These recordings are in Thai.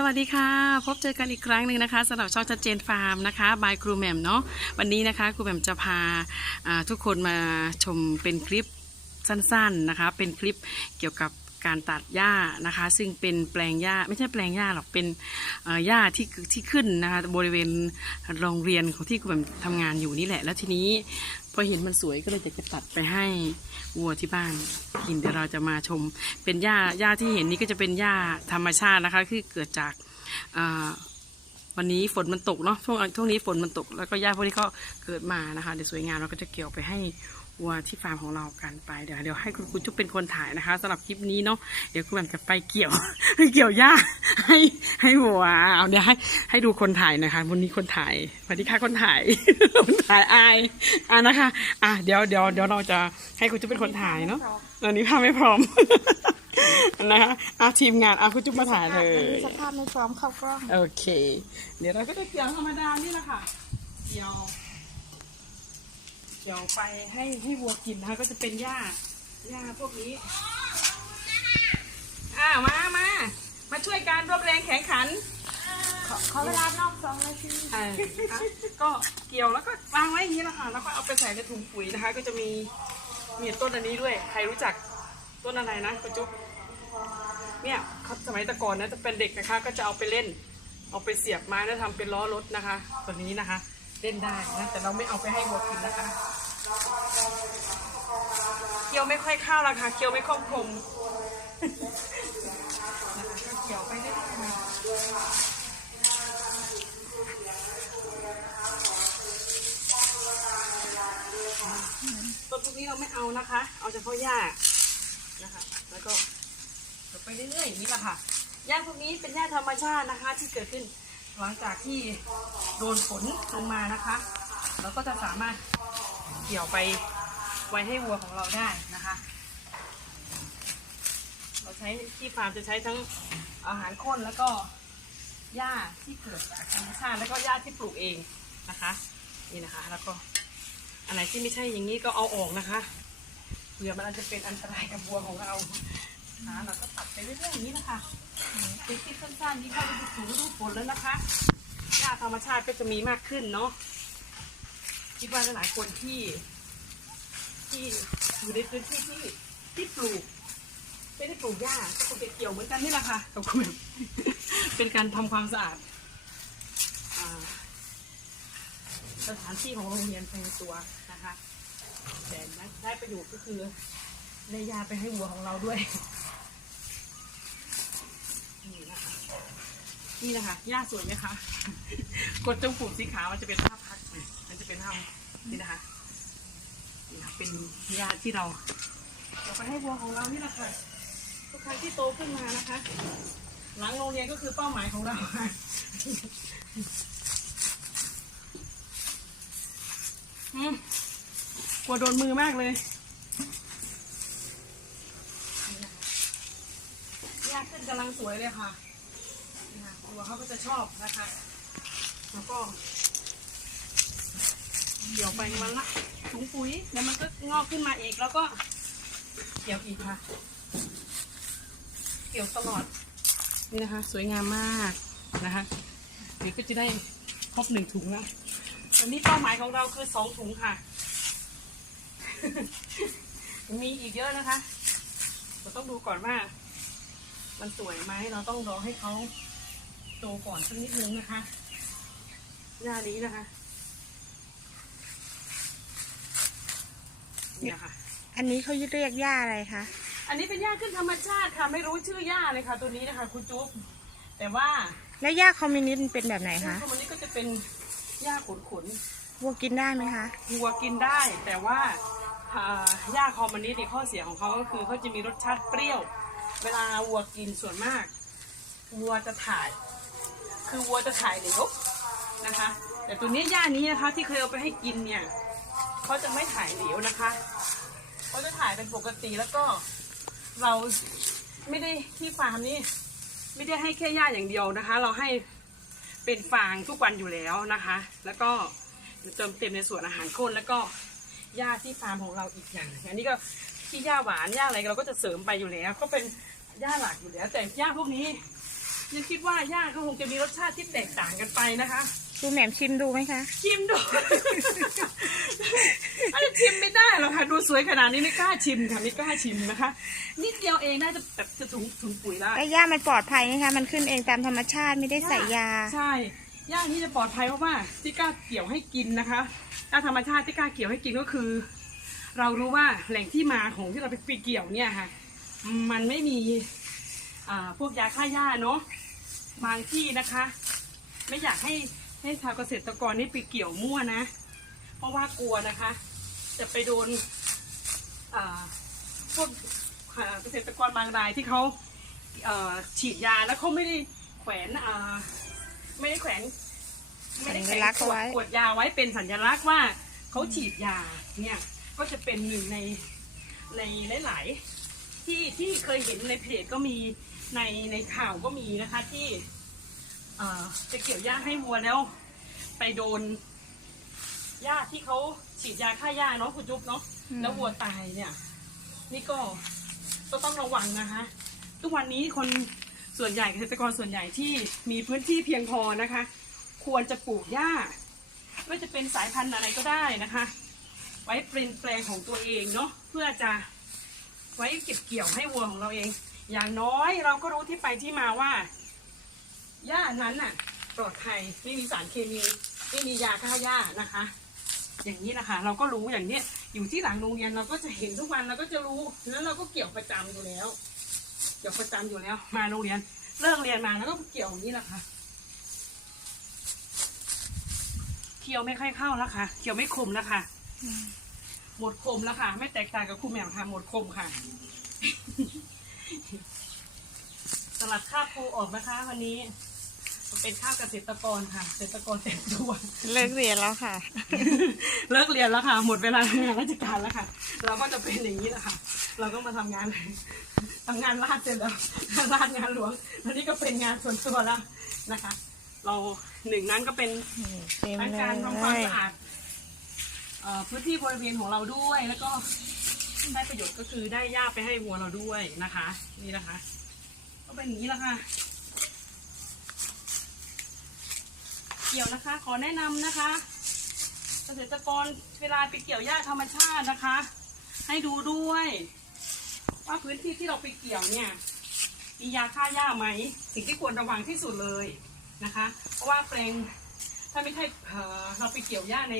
สวัสดีค่ะ พบเจอกันอีกครั้งหนึ่งนะคะสำหรับช่องชัดเจนฟาร์มนะคะบายครูแหม่มเนาะวันนี้นะคะครูแหม่มจะพาาทุกคนมาชมเป็นคลิปสั้นๆนะคะ เป็นคลิปเกี่ยวกับ การตัดหญ้านะคะ ซึ่งเป็นแปลงหญ้าไม่ใช่แปลงหญ้าหรอกเป็นหญ้าที่ที่ขึ้นนะคะบริเวณโรงเรียนของที่ครูแม่ทำงานอยู่นี่แหละ แล้วทีนี้พอเห็นมันสวยก็เลยอยากจะตัดไปให้วัวที่บ้านกินเดี๋ยวเราจะมาชม เป็นหญ้าหญ้าที่เห็นนี่ก็จะเป็นหญ้าธรรมชาตินะคะคือเกิดจากวันนี้ฝนมันตกเนาะช่วงช่วงนี้ฝนมันตก แล้วก็หญ้าพวกนี้ก็เกิดมานะคะเดี๋ยวสวยงามเราก็จะเกี่ยวไปให้ วัวที่ฟาร์มของเรากันไปเดี๋ยวเดี๋ยวให้คุณครูจุ๊บเป็นคนถ่ายนะคะสำหรับคลิปนี้เนาะเดี๋ยวคุณแหม่มจะไปเกี่ยวเกี่ยวหญ้าให้ให้วัวเอาเดี๋ยวให้ให้ดูคนถ่ายนะคะวันนี้คนถ่ายสวัสดีค่ะคนถ่ายคนถ่ายอายอะนะคะ อะเดี๋ยวเดี๋ยวเดี๋ยวเราจะให้คุณจุ๊บเป็นคนถ่ายเนาะตอนนี้ภาพไม่พร้อมนะคะอาทีมงานอาคุณจุ๊บมาถ่ายเลยสภาพไม่พร้อมเข้ากล้องโอเค เดี๋ยวเราก็จะเกี่ยวธรรมดานี่แหละค่ะเกี่ยว เกี่ยวไปให้ให้วัวกินนะคะก็จะเป็นหญ้าหญ้าพวกนี้อ่ามามามาช่วยการรวบแรงแข่งขันขอขอเวลานอกสองนาทีเอออะก็เกี่ยวแล้วก็วางไว้อย่างนี้แหละค่ะแล้วก็เอาไปใส่ในถุงปุ๋ยนะคะ ก็จะมีมีต้นอันนี้ด้วย ใครรู้จักต้นอะไรนะคุณจุ๊บเนี่ยเขาสมัยแต่ก่อนนะจะเป็นเด็กนะคะ ก็จะเอาไปเล่น เอาไปเสียบไม้แล้วทำเป็นล้อรถนะคะ ตัวนี้นะคะ เล่นได้นะแต่เราไม่เอาไปให้วัวกินนะคะ เกียวไม่ค่อยเข้าละค่ะเกียวไม่คล่องคมนะคะก็เกี่ยวไปเรื่อยๆต้นพวกนี้เราไม่เอานะคะ เอาเฉพาะหญ้านะคะ แล้วก็เดี๋ยวไปเรื่อยๆอย่างนี้แหละค่ะหญ้าพวกนี้เป็นหญ้าธรรมชาตินะคะ ที่เกิดขึ้นหลังจากที่โดนฝนลงมานะคะ เราก็จะสามารถ เกี่ยวไปไว้ให้วัวของเราได้นะคะ เราใช้ที่ฟาร์มจะใช้ทั้งอาหารข้นแล้วก็หญ้าที่เกิดจากธรรมชาติแล้วก็หญ้าที่ปลูกเองนะคะ นี่นะคะ แล้วก็อันไหนที่ไม่ใช่อย่างนี้ก็เอาออกนะคะเผื่อมันอาจจะเป็นอันตรายกับวัวของเรานะเราก็ตัดไปเรื่อยๆอย่างนี้นะคะเป็นคลิปสั้นๆนี้เข้าไปดูสูงดูฝนแล้วนะคะหญ้าธรรมชาติก็จะมีมากขึ้นเนาะ คิดว่าหลายๆคนที่ ที่อยู่ในพื้นที่ที่ที่ปลูก ไม่ได้ปลูกหญ้าก็คงจะเกี่ยวเหมือนกันนี่แหละค่ะกับคุณ เป็นการทำความสะอาดอสถานที่ของโรงเรียนไปในตัวนะคะแต่ได้ประโยชน์ก็คือได้ยาไปให้วัวของเราด้วย นี่นะคะนี่นะคะหญ้าสวยไหมคะ กดจงปุ่มสีขาวมันจะเป็นภาพ เป็นภาพนี่นะคะนี่ค่ะเป็นหญ้าที่เราเอาไปให้วัวของเรานี่แหละค่ะทุกครั้งที่โตขึ้นมานะคะ หลังโรงเรียนก็คือเป้าหมายของเราค่ะอืมกลัวโดนมือมากเลยยาขึ้นกำลังสวยเลยค่ะนี่ค่ะตัวเขาก็จะชอบนะคะ แล้วก็ เดี๋ยวไปมันละถุงปุ๋ยเดี๋ยวมันก็งอกขึ้นมาอีกแล้วก็เกี่ยวอีกค่ะ เกี่ยวตลอดนี่นะคะ สวยงามมากนะคะเดี๋ยวก็จะได้ครบหนึ่งถุงแล้ววันนี้เป้าหมายของเราคือสองถุงค่ะ มีอีกเยอะนะคะเราต้องดูก่อนว่า มันสวยไหมเราต้องรอให้เขาโตก่อนสักนิดนึงนะคะหญ้านี้นะคะ เนี่ยค่ะ อันนี้เขาเรียกหญ้าอะไรคะ อันนี้เป็นหญ้าขึ้นธรรมชาติค่ะ ไม่รู้ชื่อหญ้าเลยค่ะ ตัวนี้นะคะคุณจุ๊บ แต่ว่าแล้วหญ้าคอมมิวนิสต์มันเป็นแบบไหนหญ้าคะตัวนี้ก็จะเป็นหญ้าขนขนๆวัวกินได้ไหมคะวัวกินได้ แต่ว่าอ่าหญ้าคอมมันนี้ในข้อเสียของเขาก็คือเขาจะมีรสชาติเปรี้ยว เวลาวัวกินส่วนมากวัวจะถ่าย คือวัวจะถ่ายเหลวนะคะ แต่ตัวนี้หญ้านี้นะคะ ที่เคยเอาไปให้กินเนี่ย เขาจะไม่ถ่ายเหลวนะคะเขาจะถ่ายเป็นปกติแล้วก็เราไม่ได้ที่ฟาร์มนี้ไม่ได้ให้แค่หญ้าอย่างเดียวนะคะ เราให้เป็นฟางทุกวันอยู่แล้วนะคะ แล้วก็เติมเต็มในส่วนอาหารข้นแล้วก็หญ้าที่ฟาร์มของเราอีกอย่างหนึ่งอันนี้ก็ที่หญ้าหวานหญ้าอะไรเราก็จะเสริมไปอยู่แล้ว ก็เป็นหญ้าหลักอยู่แล้ว แต่หญ้าพวกนี้ยังคิดว่าหญ้าก็คงจะมีรสชาติที่แตกต่างกันไปนะคะ ครูแหม่มชิมดูไหมคะ ชิมดูอันนี้ชิมไม่ได้หรอกค่ะ ดูสวยขนาดนี้ไม่กล้าชิมค่ะไม่กล้าชิมนะคะ นิดเดียวเองน่าจะแบบจะถุงถุงปุ๋ยได้แล้วหญ้ามันปลอดภัยไหมคะ มันขึ้นเองตามธรรมชาติไม่ได้ใส่ยา ใช่หญ้านี้จะปลอดภัยเพราะว่าที่กล้าเกี่ยวให้กินนะคะหญ้าธรรมชาติที่กล้าเกี่ยวให้กินก็คือ เรารู้ว่าแหล่งที่มาของที่เราไปเกี่ยวเนี่ยค่ะ มันไม่มีอ่าพวกยาฆ่าหญ้าเนาะบางที่นะคะ ไม่อยากให้ ให้ชาวเกษตรกรนี่ไปเกี่ยวมั่วนะ เพราะว่ากลัวนะคะ จะไปโดนอ่าพวกอ่าเกษตรกรบางรายที่เขาเอ่อฉีดยาแล้วเขาไม่ได้แขวนอ่าไม่ได้แขวนไม่ได้แขวสัญนลักษณ์ขวเอาไว้ดขวดยาไว้เป็นสัญลักษณ์ว่าเขาฉีดยาเนี่ยก็จะเป็นหนึ่งในในหลาย ๆ ที่ที่เคยเห็นในเพจก็มีในในข่าวก็มีนะคะที่เอ่อ จะเกี่ยวหญ้าให้วัวแล้ว ไปโดนหญ้าที่เขาฉีดยาฆ่าหญ้าเนาะคุณจุ๊บเนาะอืมแล้ววัวตายเนี่ย นี่ก็ก็ต้องระวังนะคะ ทุกวันนี้คนส่วนใหญ่เกษตรกรส่วนใหญ่ที่มีพื้นที่เพียงพอนะคะ ควรจะปลูกหญ้าไม่ว่าจะเป็นสายพันธุ์อะไรก็ได้นะคะ ไว้เป็นแปลงของตัวเองเนาะเพื่อจะไว้เก็บเกี่ยวให้วัวของเราเอง อย่างน้อยเราก็รู้ที่ไปที่มาว่า หญ้านั้นน่ะ ปลอดภัยไม่มีสารเคมีไม่มียาฆ่าหญ้านะคะ อย่างนี้นะคะ เราก็รู้อย่างเนี้ยอยู่ที่หลังโรงเรียนเราก็จะเห็นทุกวันเราก็จะรู้แล้วเราก็เกี่ยวประจำอยู่แล้ว เกี่ยวประจำอยู่แล้ว มาโรงเรียนเลิกเรียนมาแล้วก็เกี่ยวอย่างนี้แหละค่ะเกี่ยวไม่ค่อยเข้าแล้วค่ะเกี่ยวไม่คมแล้วค่ะหมดคมแล้วค่ะ ไม่แตกต่างกับครูแหม่มค่ะ หมดคมค่ะสลัดข้าวครูออกนะคะวันนี้ เป็นข้าวเกษตรกรค่ะ เกษตรกรเต็มตัว เลิกเรียนแล้วค่ะ เลิกเรียนแล้วค่ะ หมดเวลาทำงานราชการแล้วค่ะ เราก็จะเป็นอย่างนี้แหละค่ะ เราก็มาทำงานทำงานราชเสร็จแล้วราชงานหลวงอันนี้ก็เป็นงานส่วนตัวแล้วนะคะ เราหนึ่งนั้นก็เป็นเต็มทั้งเลการทำความยสะอาดเอ่อพื้นที่บริเวณของเราด้วย แล้วก็ได้ประโยชน์ก็คือได้หญ้าไปให้วัวเราด้วยนะคะ นี่นะคะ ก็เป็นอย่างนี้แหละค่ะ เกี่ยวนะคะ ขอแนะนำนะคะเกษตรกรเวลาไปเกี่ยวหญ้าธรรมชาตินะคะ ให้ดูด้วยว่าพื้นที่ที่เราไปเกี่ยวเนี่ย มียาฆ่าหญ้าไหม สิ่งที่ควรระวังที่สุดเลยนะคะ เพราะว่าแปลงถ้าไม่ใช่เอ่อเราไปเกี่ยวหญ้าใน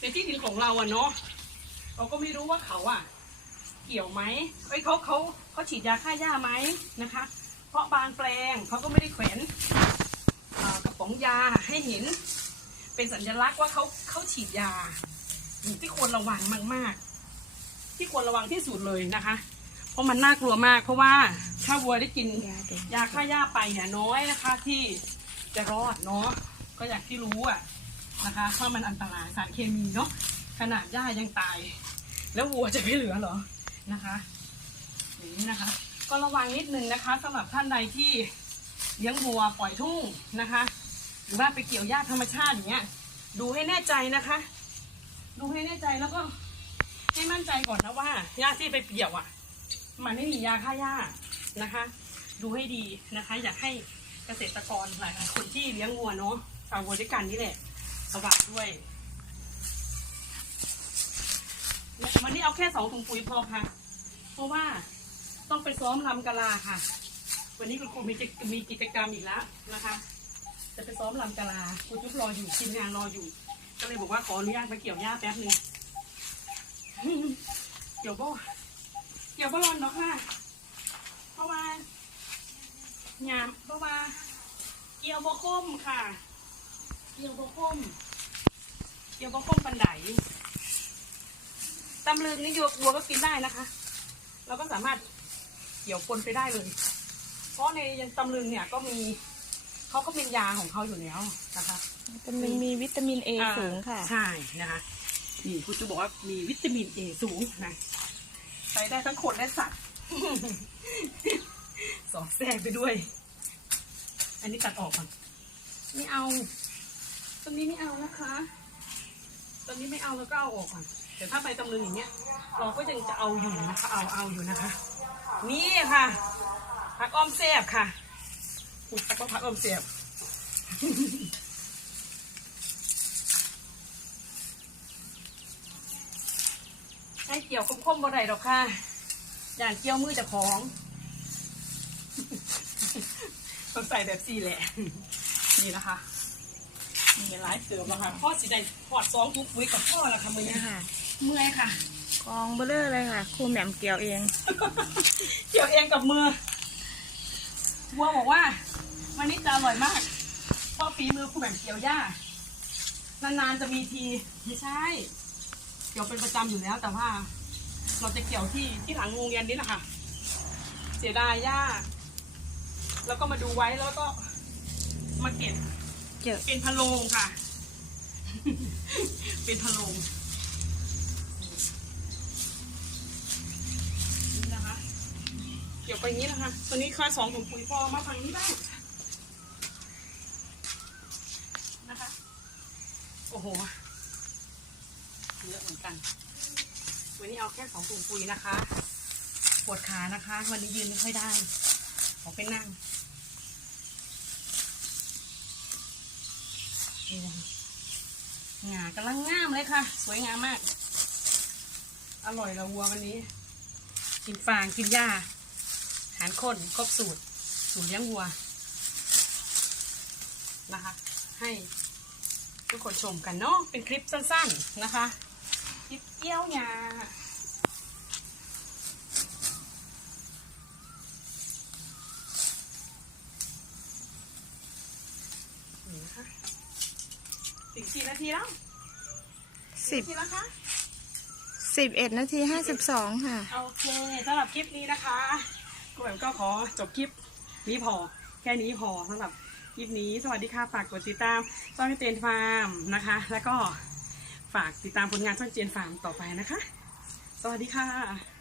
ในที่ดินของเราอะเนาะเราก็ไม่รู้ว่าเขาอะเกี่ยวไหมเอ้ยเขาเขาเขาฉีดยาฆ่าหญ้าไหมนะคะ เพราะบางแปลงเขาก็ไม่ได้แขวน เอ่อกระป๋องยาให้เห็น เป็นสัญลักษณ์ว่าเขาเขาฉีดยา ที่ควรระวังมาก ๆ ที่ควรระวังที่สุดเลยนะคะ เพราะมันน่ากลัวมาก เพราะว่าถ้าวัวได้กินยาฆ่าหญ้าไปเนี่ยน้อยนะคะ ที่จะรอดเนาะก็อยางที่รู้อะนะคะว่ามันอันตรายสารเคมีเนาะขนาดหญ้ายังตาย แล้ววัวจะไม่เหลือหรอนะคะอย่างนี้นะคะ ก็ระวังนิดนึงนะคะสำหรับท่านใดที่เลี้ยงวัวปล่อยทุ่งนะคะ หรือว่าไปเกี่ยวหญ้าธรรมชาติอย่างเงี้ย ดูให้แน่ใจนะคะ ดูให้แน่ใจแล้วก็ให้มั่นใจก่อนนะว่าหญ้าที่ไปเกี่ยวอะ มันไม่มียาฆ่าหญ้านะคะ ดูให้ดีนะคะ อยากให้เกษตรกรหลายๆคนที่เลี้ยงวัวเนาะชาววัวด้วยกันนี่แหละระวังด้วยวันนี้เอาแค่สองถุงปุ๋ยพอค่ะ เพราะว่าต้องไปซ้อมลำกะลาค่ะ วันนี้คุณครูมีมีกิจกรรมอีกแล้วนะคะ จะไปซ้อมลำกะลาคุณจุ๊บรออยู่ทีมงานรออยู่ ก็เลยบอกว่าขออนุญาตมาเกี่ยวหญ้าแป๊บหนึงเกี่ยวบ่เกี่ยวบอลอนเนาะค่ะ เพราะว่าหยามเพราะว่าเกี่ยวบอคมค่ะ เกี่ยวบอคม เกี่ยวบอคมปันไดตำลึงนี่วัววัวก็กินได้นะคะ เราก็สามารถเกี่ยวปนไปได้เลย เพราะในตำลึงเนี่ยก็มี เขาก็เป็นยาของเขาอยู่แล้วนะคะมันมีวิตามินเออ่าสูงค่ะ ใช่นะคะนี่คุณจะบอกว่ามีวิตามินเอสูงนะใช้ได้ทั้งคนและสัตว์สอดแทรกไปด้วย อันนี้ตัดออกก่อนไม่เอาตรงนี้ไม่เอานะคะตรงนี้ไม่เอาแล้วก็เอาออกก่อนแต่ถ้าไปตำลึงอย่างเงี้ย เราก็ยังจะเอาอยู่นะคะ เอาเอาอยู่นะคะ นี่ค่ะผักอ้อมแซ่บค่ะ อุดก็พักเอิมเสียบให้เกี่ยวคมๆบ่ได้ดอกค่ะ อย่างเกี่ยวมือเจะของ ต้องใส่แบบสี่แหละ นี่นะคะมีหลายเสือมาค่ะพ่อสิได้พอดสองทุกวิกับพ่อละค่ะมือนี้นี่ค่ะ เมื่อยค่ะ กองเบลเลอร์เลยค่ะครูแหม่มเกี่ยวเอง เกี่ยวเองกับมือวัวบอกว่า วันนี้จะอร่อยมากเพราะฝีมือคุณแหม่มเกี่ยวหญ้านานๆจะมีทีไม่ใช่ เกี่ยวเป็นประจำอยู่แล้ว แต่ว่า เราจะเกี่ยวที่ที่หลังโรงเรียนนี่แหละค่ะ เสียดายหญ้า แล้วก็มาดูไว้แล้วก็มาเก็บเกี่ยวเป็นพะโลงค่ะ เป็นพะโลงนี่นะคะ เกี่ยวไปอย่างนี้นะคะ ตัวนี้ค่อยสองถุงปุ๋ยพอมาฝั่งนี้บ้างนะคะ โอ้โหเยอะเหมือนกัน วันนี้เอาแค่สองถุงปุ๋ยนะคะ ปวดขานะคะ วันนี้ยืนไม่ค่อยได้ ขอไปนั่งงากำลังงามเลยค่ะ สวยงามมาก อร่อยละวัววันนี้ กินฟางกินหญ้าอาหารข้นครบสูตร สูตรเลี้ยงวัวนะคะ ให้ ทุกคนชมกันเนาะเป็นคลิปสั้นๆนะคะ คลิปเกี้ยวหญ้านี่นะคะถึงกี่นาทีแล้วสิบกี่นาทีแล้วคะสิบเอ็ดนาทีห้าสิบสองค่ะ โอเคสำหรับคลิปนี้นะคะกูแอมก็ขอจบคลิปนี้พอ แค่นี้พอสำหรับ คลิปนี้สวัสดีค่ะฝากกดติดตามช่องเจนฟาร์มนะคะ แล้วก็ฝากติดตามผลงานช่องเจนฟาร์มต่อไปนะคะ สวัสดีค่ะดีนะคะ